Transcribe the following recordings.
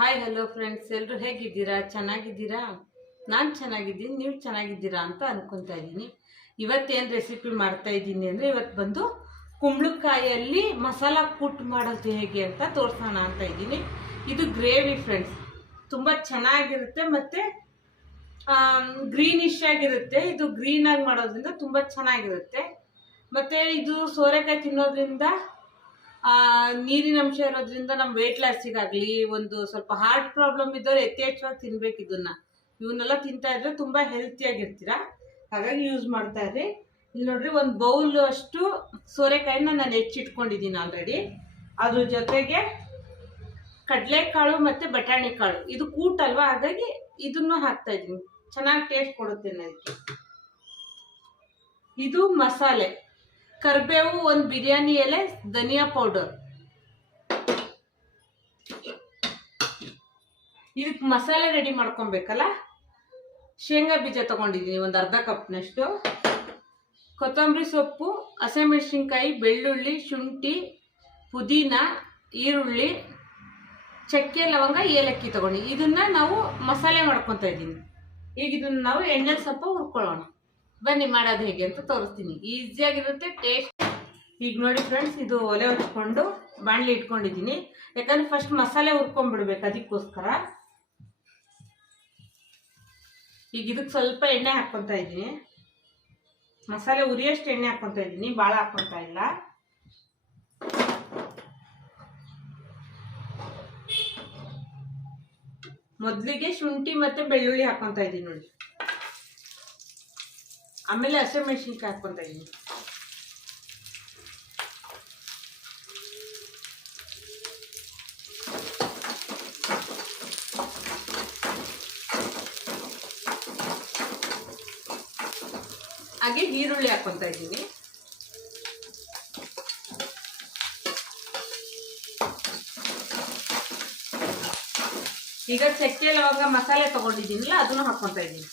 Hi hello friends ಎಲ್ಲರೂ ಹೇಗಿದ್ದೀರಾ? ಚೆನ್ನಾಗಿದ್ದೀರಾ? ನಾನು ಚೆನ್ನಾಗಿದ್ದೀನಿ, ನೀವು ಚೆನ್ನಾಗಿದ್ದೀರಾ ಅಂತ ಅನ್ಕೊತಾ ಇದ್ದೀನಿ. ಇವತ್ತೇನು ರೆಸಿಪಿ ಮಾಡ್ತಾ ಇದ್ದೀನಿ ಅಂದರೆ ಇವತ್ತು ಬಂದು ಕುಂಬಳಕಾಯಲ್ಲಿ ಮಸಾಲ ಪುಟ್ ಮಾಡೋದು ಹೇಗೆ ಅಂತ ತೋರಿಸೋಣ ಅಂತ ಇದ್ದೀನಿ. ಇದು ಗ್ರೇವಿ ಫ್ರೆಂಡ್ಸ್ ತುಂಬ ಚೆನ್ನಾಗಿರುತ್ತೆ ಮತ್ತು ಗ್ರೀನಿಶ್ ಆಗಿರುತ್ತೆ. ಇದು ಗ್ರೀನ್ ಆಗಿ ಮಾಡೋದ್ರಿಂದ ತುಂಬ ಚೆನ್ನಾಗಿರುತ್ತೆ. ಮತ್ತು ಇದು ಸೋರೆಕಾಯಿ ತಿನ್ನೋದ್ರಿಂದ ನೀರಿನ ಅಂಶ ಇರೋದ್ರಿಂದ ನಮ್ಮ ವೆಯ್ಟ್ ಲಾಸಿಗಾಗಲಿ ಒಂದು ಸ್ವಲ್ಪ ಹಾರ್ಟ್ ಪ್ರಾಬ್ಲಮ್ ಇದ್ದವ್ರು ಯಥೇಚ್ಛವಾಗಿ ತಿನ್ಬೇಕು ಇದನ್ನ. ಇವನ್ನೆಲ್ಲ ತಿಂತಾ ಇದ್ರೆ ತುಂಬ ಹೆಲ್ತಿಯಾಗಿರ್ತೀರ ಹಾಗಾಗಿ ಯೂಸ್ ಮಾಡ್ತಾ ಇರ್ರಿ. ಇಲ್ಲಿ ನೋಡ್ರಿ, ಒಂದು ಬೌಲ್ ಅಷ್ಟು ಸೋರೆಕಾಯಿನ ನಾನು ಹೆಚ್ಚಿಟ್ಕೊಂಡಿದ್ದೀನಿ ಆಲ್ರೆಡಿ ಅದ್ರ ಜೊತೆಗೆ ಕಡಲೆಕಾಳು ಮತ್ತು ಬಟಾಣಿ ಕಾಳು ಇದು ಕೂಟಲ್ವಾ? ಹಾಗಾಗಿ ಇದನ್ನು ಹಾಕ್ತಾ ಇದ್ದೀನಿ. ಚೆನ್ನಾಗಿ ಟೇಸ್ಟ್ ಕೊಡುತ್ತೆ ಅದಕ್ಕೆ ಇದು ಮಸಾಲೆ. ಕರಿಬೇವು ಒಂದು ಬಿರಿಯಾನಿ ಎಲೆ, ಧನಿಯಾ ಪೌಡರ್ ಇದಕ್ಕೆ ಮಸಾಲೆ ರೆಡಿ ಮಾಡ್ಕೊಬೇಕಲ್ಲ? ಶೇಂಗಾ ಬೀಜ ತಗೊಂಡಿದ್ದೀನಿ, ಒಂದು ಅರ್ಧ ಕಪ್ನಷ್ಟು. ಕೊತ್ತಂಬರಿ ಸೊಪ್ಪು, ಹಸಿಮೆಣಸಿನ್ಕಾಯಿ, ಬೆಳ್ಳುಳ್ಳಿ, ಶುಂಠಿ, ಪುದೀನ, ಈರುಳ್ಳಿ, ಚಕ್ಕೆ, ಲವಂಗ, ಏಲಕ್ಕಿ ತಗೊಂಡು ಇದನ್ನ ನಾವು ಮಸಾಲೆ ಮಾಡ್ಕೊತಾ ಇದ್ದೀನಿ. ಈಗ ಇದನ್ನ ನಾವು ಎಣ್ಣೆ ಸ್ವಲ್ಪ ಹುರ್ಕೊಳ್ಳೋಣ. ಬನ್ನಿ ಮಾಡೋದು ಹೇಗೆ ಅಂತ ತೋರಿಸ್ತೀನಿ. ಈಸಿಯಾಗಿರುತ್ತೆ ಟೇಸ್ಟ್ ಈಗ ನೋಡಿ ಫ್ರೆಂಡ್ಸ್ ಇದು ಒಲೆ ಹೊಚ್ಕೊಂಡು ಬಾಣಲಿ ಇಟ್ಕೊಂಡಿದ್ದೀನಿ. ಯಾಕಂದ್ರೆ ಫಸ್ಟ್ ಮಸಾಲೆ ಹುರ್ಕೊಂಡ್ಬಿಡ್ಬೇಕು ಅದಕ್ಕೋಸ್ಕರ. ಈಗ ಇದಕ್ಕೆ ಸ್ವಲ್ಪ ಎಣ್ಣೆ ಹಾಕ್ಕೊತಾ ಇದ್ದೀನಿ. ಮಸಾಲೆ ಉರಿಯಷ್ಟು ಎಣ್ಣೆ ಹಾಕ್ಕೊತಾ ಇದ್ದೀನಿ ಭಾಳ ಹಾಕ್ಕೊತಾ ಇಲ್ಲ. ಮೊದಲಿಗೆ ಶುಂಠಿ ಮತ್ತೆ ಬೆಳ್ಳುಳ್ಳಿ ಹಾಕ್ಕೊತಾ ಇದ್ದೀನಿ ನೋಡಿ. ಆಮೇಲೆ ಹಸಿಮೆಣ್ಸಿನ್ಕಾಯಿ ಹಾಕ್ಕೊತಾ ಇದ್ದೀನಿ ಹಾಗೆ ಈರುಳ್ಳಿ ಹಾಕ್ಕೊತಾ ಇದ್ದೀನಿ. ಈಗ ಚಕ್ಕೆ, ಲವಂಗ, ಮಸಾಲೆ ತಗೊಂಡಿದ್ದೀನಲ್ಲ, ಅದನ್ನು ಹಾಕ್ಕೊತಾ ಇದ್ದೀನಿ.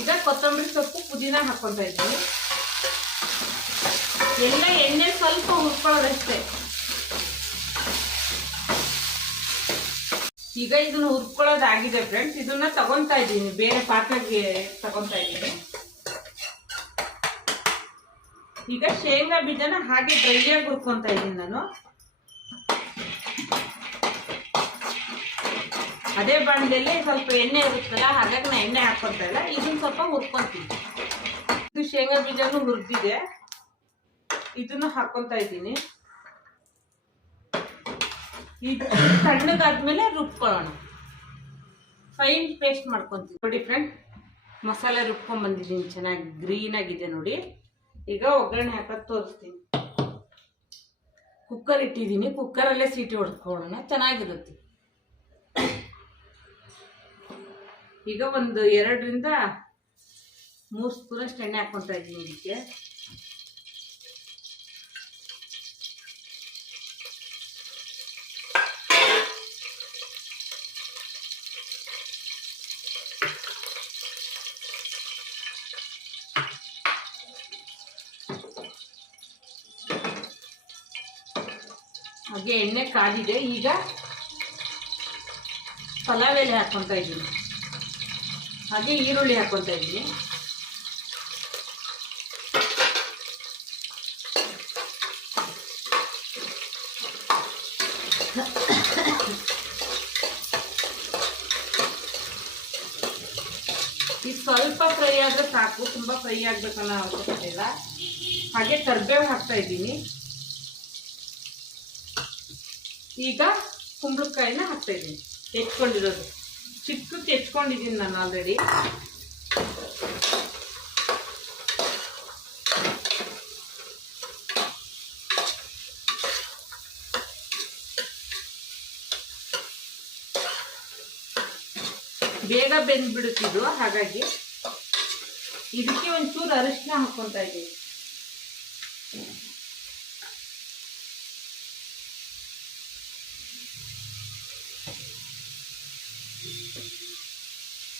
ಈಗ ಕೊತ್ತಂಬರಿ ಸೊಪ್ಪು ಪುದೀನ ಹಾಕ್ಕೊತಾ ಇದ್ದೀನಿ ಎಲ್ಲ ಎಣ್ಣೆ ಸ್ವಲ್ಪ ಹುರ್ಕೊಳ್ಳೋದಷ್ಟೇ. ಈಗ ಇದನ್ನ ಹುರ್ಕೊಳ್ಳೋದಾಗಿದೆ ಫ್ರೆಂಡ್ಸ್ ಇದನ್ನ ತಗೊಂತಾ ಇದ್ದೀನಿ. ಬೇರೆ ಪಾತ್ರೆಗೆ ತಗೊಂತಾ ಇದ್ದೀನಿ. ಈಗ ಶೇಂಗಾ ಬೀಜನ ಹಾಗೆ ಡ್ರೈ ಆಗಿ ಹುರ್ಕೊಂತಾ ಇದ್ದೀನಿ ನಾನು. ಅದೇ ಬಾಣಲೆಯಲ್ಲಿ ಸ್ವಲ್ಪ ಎಣ್ಣೆ ಇರುತ್ತಲ್ಲ, ಹಾಗಾಗಿ ನಾ ಎಣ್ಣೆ ಹಾಕೊಂತಲ್ಲ ಇದನ್ನ ಸ್ವಲ್ಪ ಹುರ್ಕೊಂತೀನಿ. ಇದು ಶೇಂಗಾ ಬೀಜನೂ ಹುರಿದಿದೆ. ಇದನ್ನು ಹಾಕ್ಕೊತಾ ಇದ್ದೀನಿ. ಇದು ತಣ್ಣಗಾದ್ಮೇಲೆ ರುಬ್ಕೊಳ್ಳೋಣ. ಫೈನ್ ಪೇಸ್ಟ್ ಮಾಡ್ಕೊತೀನಿ. ನೋಡಿ ಫ್ರೆಂಡ್ ಮಸಾಲೆ ರುಬ್ಕೊಂಡ್ಬಂದಿದ್ದೀನಿ ಚೆನ್ನಾಗಿ ಗ್ರೀನ್ ಆಗಿದೆ ನೋಡಿ. ಈಗ ಒಗ್ಗರಣೆ ಹಾಕೋದು ತೋರಿಸ್ತೀನಿ. ಕುಕ್ಕರ್ ಇಟ್ಟಿದ್ದೀನಿ. ಕುಕ್ಕರಲ್ಲೇ ಸೀಟಿ ಹೊಡ್ಕೊಳ್ಳೋಣ. ಚೆನ್ನಾಗಿರುತ್ತೆ. ಈಗ ಒಂದು ಎರಡರಿಂದ ಮೂರು ಸ್ಪೂನಷ್ಟು ಎಣ್ಣೆ ಹಾಕ್ಕೊತಾ ಇದ್ದೀನಿ ಇದಕ್ಕೆ. ಹಾಗೆ ಎಣ್ಣೆ ಕಾದಿದೆ ಈಗ ಪಲಾವ್ ಎಲೆ ಹಾಕ್ಕೊತಾ ಇದ್ದೀನಿ. ಹಾಗೆ ಈರುಳ್ಳಿ ಹಾಕ್ಕೊತಾ ಇದ್ದೀನಿ. ಇದು ಸ್ವಲ್ಪ ಫ್ರೈ ಆದರೆ ಸಾಕು, ತುಂಬ ಫ್ರೈ ಆಗಬೇಕನ್ನೋ ಅವಶ್ಯಕತೆ ಇಲ್ಲ. ಹಾಗೆ ಕರ್ಬೇವು ಹಾಕ್ತಾ ಇದ್ದೀನಿ. ಈಗ ಕುಂಬಳಕಾಯಿನ ಹಾಕ್ತಾ ಇದ್ದೀನಿ. ಹೆಚ್ಕೊಂಡಿರೋದು ಚಿಕ್ಕಕ್ಕೆ ಹೆಚ್ಕೊಂಡಿದ್ದೀನಿ ನಾನು ಆಲ್ರೆಡಿ ಬೇಗ ಬೆಂದ್ಬಿಡುತ್ತಿದ್ದು ಹಾಗಾಗಿ ಇದಕ್ಕೆ ಒಂಚೂರು ಅರಿಶಿನ ಹಾಕ್ಕೊತಾ ಇದ್ದೀನಿ.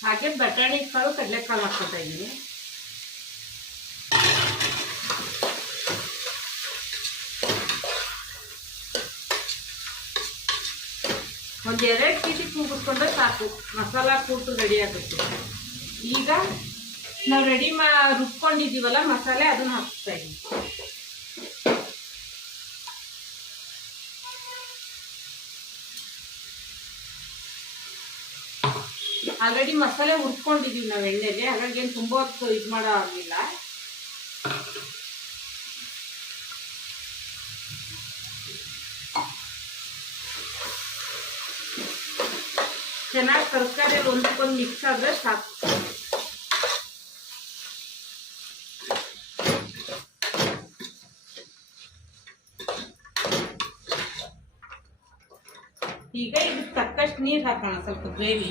ಹಾಗೆ ಬಟಾಣಿ ಕಾಳು, ಕಡಲೆಕಾಳು ಹಾಕ್ಕೊತಾ ಇದ್ದೀನಿ. ಒಂದು ಎರಡು ಕೆಜಿ ಸಾಕು. ಮಸಾಲ ಕೂಟು ರೆಡಿ ಆಗುತ್ತೆ. ಈಗ ನಾವು ರೆಡಿ ಮಾ, ರುಬ್ಕೊಂಡಿದ್ದೀವಲ್ಲ ಮಸಾಲೆ, ಅದನ್ನು ಹಾಕ್ತಾ ಇದ್ದೀವಿ ಆಲ್ರೆಡಿ ಮಸಾಲೆ ಹುರ್ಕೊಂಡಿದ್ದೀವಿ ನಾವು ಎಣ್ಣೆಗೆ ಹಾಗಾಗಿ ಏನು ತುಂಬ ಹೊತ್ತು ಇದು ಮಾಡೋ ಆಗಲಿಲ್ಲ. ಚೆನ್ನಾಗಿ ತರಕಾರಿ ಒಂದಕ್ಕೊಂದು ಮಿಕ್ಸ್ ಆದರೆ ಸಾಕು. ಈಗ ಇದಕ್ಕೆ ತಕ್ಕಷ್ಟು ನೀರು ಹಾಕೋಣ, ಸ್ವಲ್ಪ ಗ್ರೇವಿ.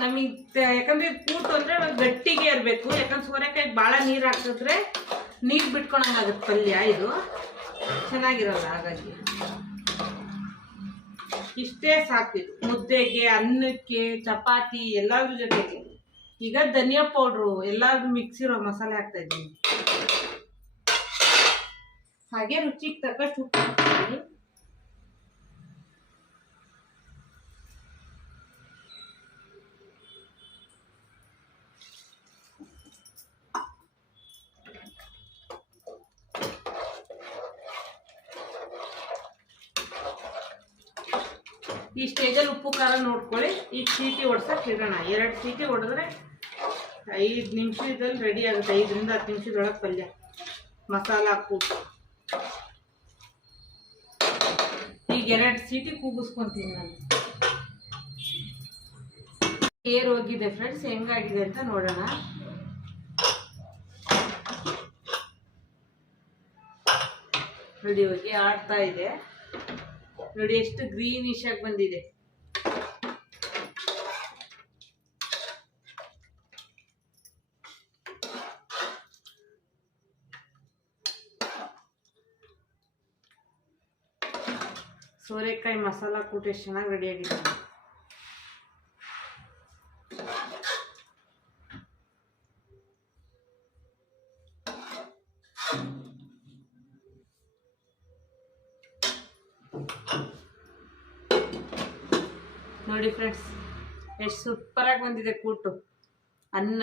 ನಮಗೆ ಯಾಕಂದ್ರೆ ಕೂತು ಅಂದ್ರೆ ಗಟ್ಟಿಗೆ ಇರಬೇಕು. ಯಾಕಂದ್ರೆ ಸೋರೆಕಾಯಿ ಭಾಳ ನೀರು ಹಾಕಿದ್ರೆ ನೀರು ಬಿಟ್ಕೊಳಂಗಾಗುತ್ತೆ ಪಲ್ಯ ಇದು. ಚೆನ್ನಾಗಿರಲ್ಲ ಹಾಗಾಗಿ. ಇಷ್ಟೇ ಸಾಕು ಮುದ್ದೆಗೆ, ಅನ್ನಕ್ಕೆ, ಚಪಾತಿ, ಎಲ್ಲದ್ರ ಜೊತೆಗೆ. ಈಗ ಧನಿಯಾ ಪೌಡ್ರು, ಎಲ್ಲಾದ್ರೂ ಮಿಕ್ಸ್ ಇರೋ ಮಸಾಲೆ ಹಾಕ್ತಾ ಇದ್ದೀನಿ. ಹಾಗೆ ರುಚಿಗೆ ತಕ್ಕಷ್ಟು ಉಪ್ಪು ಹಾಕ್ತೀನಿ. ಈ ಸ್ಟೇಜಲ್ಲಿ ಉಪ್ಪು, ಖಾರ ನೋಡ್ಕೊಳ್ಳಿ. ಈಗ ಸೀಟಿ ಹೊಡ್ಸಕ್ಕೆ ಇಡೋಣ ಎರಡು ಸೀಟಿ ಹೊಡೆದ್ರೆ ಐದು ನಿಮಿಷದಲ್ಲಿ ರೆಡಿ ಆಗುತ್ತೆ. ಐದರಿಂದ ಹತ್ತು ನಿಮಿಷದೊಳಗೆ ಪಲ್ಯ. ಮಸಾಲ ಹಾಕು ಈಗ ಎರಡು ಸೀಟಿ ಕೂಗಿಸ್ಕೊತೀನಿ ನಾನು. ಏರ್ ಹೋಗಿದೆ ಫ್ರೆಂಡ್ಸ್ ಹೆಂಗಾಗಿದೆ ಅಂತ ನೋಡೋಣ. ನೋಡಿ ಹೋಗಿ ಆಡ್ತಾ ಇದೆ. ನೋಡಿ ಎಷ್ಟು ಗ್ರೀನಿಶ್ ಆಗಿ ಬಂದಿದೆ. ಸೋರೆಕಾಯಿ ಮಸಾಲ ಕೂಟ ಎಷ್ಟು ಚೆನ್ನಾಗಿ ರೆಡಿ ನೋಡಿ ಫ್ರೆಂಡ್ಸ್ ಎಷ್ಟು ಸೂಪರಾಗಿ ಬಂದಿದೆ ಕೂಟು. ಅನ್ನ,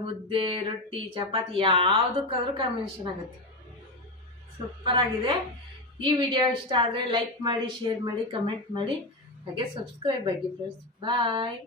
ಮುದ್ದೆ, ರೊಟ್ಟಿ, ಚಪಾತಿ ಯಾವುದಕ್ಕಾದ್ರೂ ಕಾಂಬಿನೇಷನ್ ಆಗುತ್ತೆ. ಸೂಪರಾಗಿದೆ ಈ ವಿಡಿಯೋ ಇಷ್ಟ ಆದರೆ ಲೈಕ್ ಮಾಡಿ ಶೇರ್ ಮಾಡಿ ಕಮೆಂಟ್ ಮಾಡಿ. ಹಾಗೆ ಸಬ್ಸ್ಕ್ರೈಬ್ ಆಗಿ ಫ್ರೆಂಡ್ಸ್ ಬಾಯ್